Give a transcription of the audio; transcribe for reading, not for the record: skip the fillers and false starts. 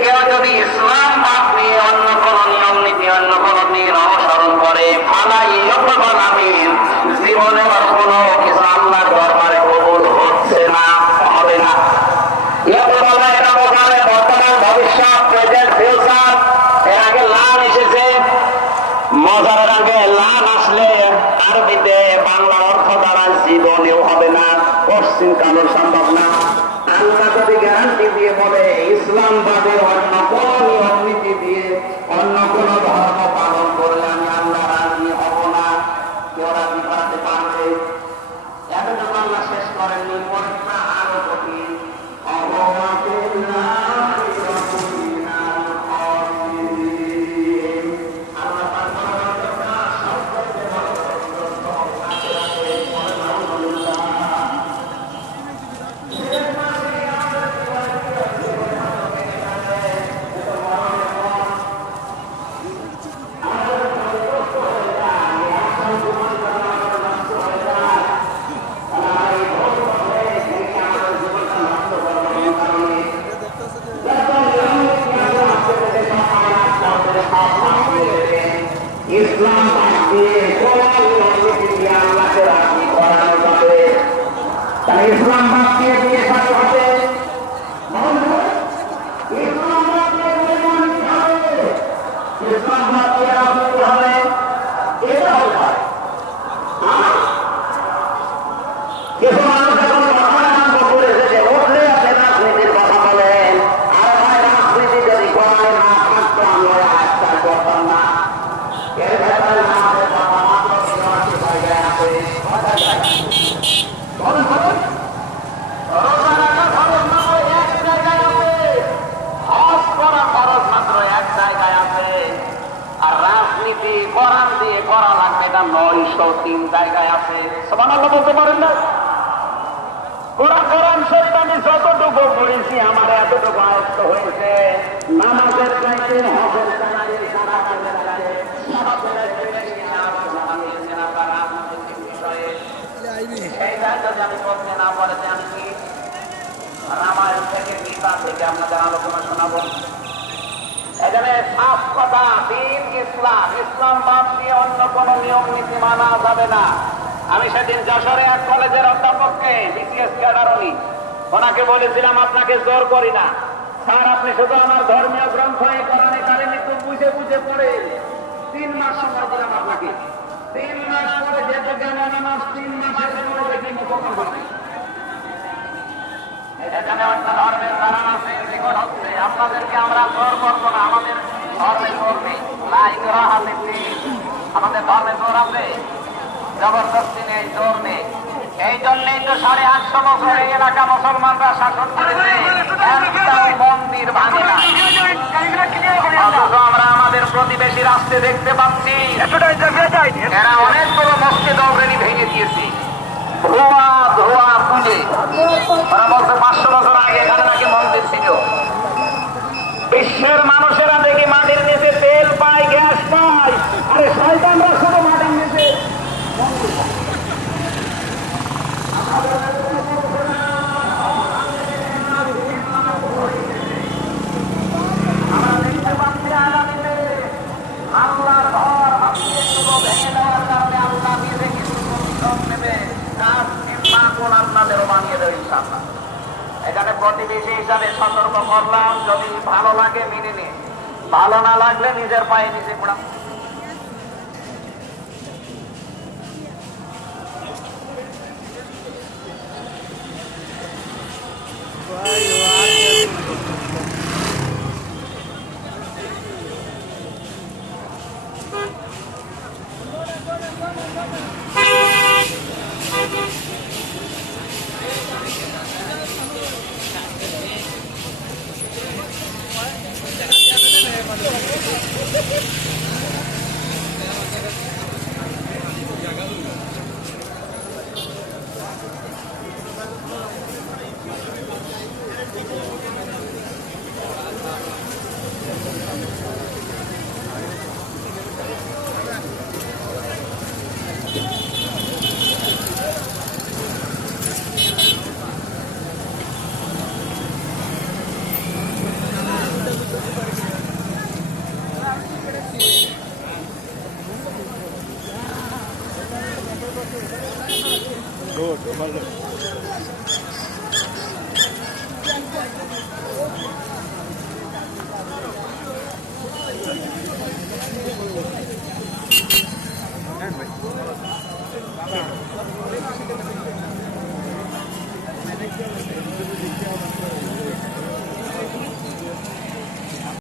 কেউ যদি ইসলাম বাদ নিয়ে অন্য কোন নিয়ম নীতি অন্য কোন দিন অনুসরণ করে ফালাই আমির জীবনে আর কোন কিছু আল্লাহর দরবারে কবুল হচ্ছে না, হবে না। এটা বোঝালে বর্তমান ভবিষ্যৎ প্রেজেন্ট ফিউচার এর আগে লান এসেছে, মজার আগে লান আসলে আরবিতে বাংলা অর্থ দ্বারা জীবনেও হবে না, পশ্চিম কালের সম্ভব না। আল্লাহ যদি গ্যারান্টি দিয়ে বলে ইসলাম বাদে অন্য কোন নিয়ম নীতি দিয়ে অন্য কোন ধর্ম পালন করলে আমি আল্লাহ রাজি হব না, কেউ রাজি করাতে পারবে? এতটুকু আল্লাহ শেষ করেননি, পরীক্ষা আরো কঠিন। ইসলাম দিয়ে আল্লাহকে রাজি করানো যাবে, তাহলে ইসলাম বাদ দিয়ে বিয়ে করা হবে, ইসলাম বাদ দিয়ে রাজনীতি হবে, এটাও হয়। কিছু মানুষ এখন আরম্ভ করেছে যে উঠলে আপনি রাজনীতির কথা বলেন, আর ভাই রাজনীতি যদি করায় না থাকতো আমরা আজকাল করতাম না। এর ভেতরে আমাদের কথা মাত্র জায়গায় আছে, আর রাজনীতি কোরআন দিয়ে করা লাগবে এটা 903 জায়গায় আছে। সুবহানাল্লাহ বলতে পারেন না? পুরা কোরআন শরীফ আমি যতটুকু পড়েছি আমার এতটুকু আয়ত্ত হয়েছে। নামাজের চাইতে হজের চাইতে সারা কাজের চাইতে আমি বলতে না বলেছে আমি কি রামায়ণ থেকে গীতা থেকে আপনাদের আলোচনা শোনাবো। এখানে সাফ কথা, দিন ইসলাম, ইসলাম বাদ দিয়ে অন্য কোন নিয়ম নীতি মানা যাবে না। আমি সেদিন যশোরে এক কলেজের অধ্যাপককে বিসিএস ক্যাডার উনি, ওনাকে বলেছিলাম আপনাকে জোর করি না স্যার, আপনি শুধু আমার ধর্মীয় গ্রন্থ এই কোরআনে কারিম একটু বুঝে বুঝে পড়ে 3 মাস সময় দিলাম আপনাকে। 3 মাস পরে যেতে গেল নামাজ 3 মাসের পরে দেখি মুখোমুখি হচ্ছে। এখানে অন্য ধর্মের কারণ আছে, রেকর্ড হচ্ছে। আপনাদেরকে আমরা জোর করবো না, আমাদের ধর্মে জোর নেই, আমাদের ধর্মে জোর আছে, জবরদস্তি নেই, জোর নেই। এই জন্যই তো 850 বছর এই এলাকা মুসলমানরা শাসন করেছে, একটাও মন্দির ভাঙে না। অথচ আমরা আমাদের প্রতিবেশী রাষ্ট্রে দেখতে পাচ্ছি এরা অনেকগুলো মসজিদ অলরেডি ভেঙে দিয়েছে, ধোয়া ধোয়া তুলে। ওরা বলছে 500 বছর আগে এখানে নাকি মন্দির ছিল। বিশ্বের মানুষেরা দেখি মাটির নিচে তেল পায়, গ্যাস পায়, আরে শয়তানরা শুধু মাটির নিচে মন্দির পায়। আমরা দেখতে পাচ্ছি আগামীতে আল্লাহর ঘর মসজিদগুলো ভেঙে দেওয়ার কারণে আল্লাহ নিজে কিছু প্রতিশোধ নেবে, কাজ চিন্তা কোন আপনাদেরও বানিয়ে দেবে ইনশাআল্লাহ। এখানে প্রতিবেশী হিসাবে সতর্ক করলাম, যদি ভালো লাগে মেনে নিন, ভালো না লাগলে নিজের পায়ে নিজে পড়ান।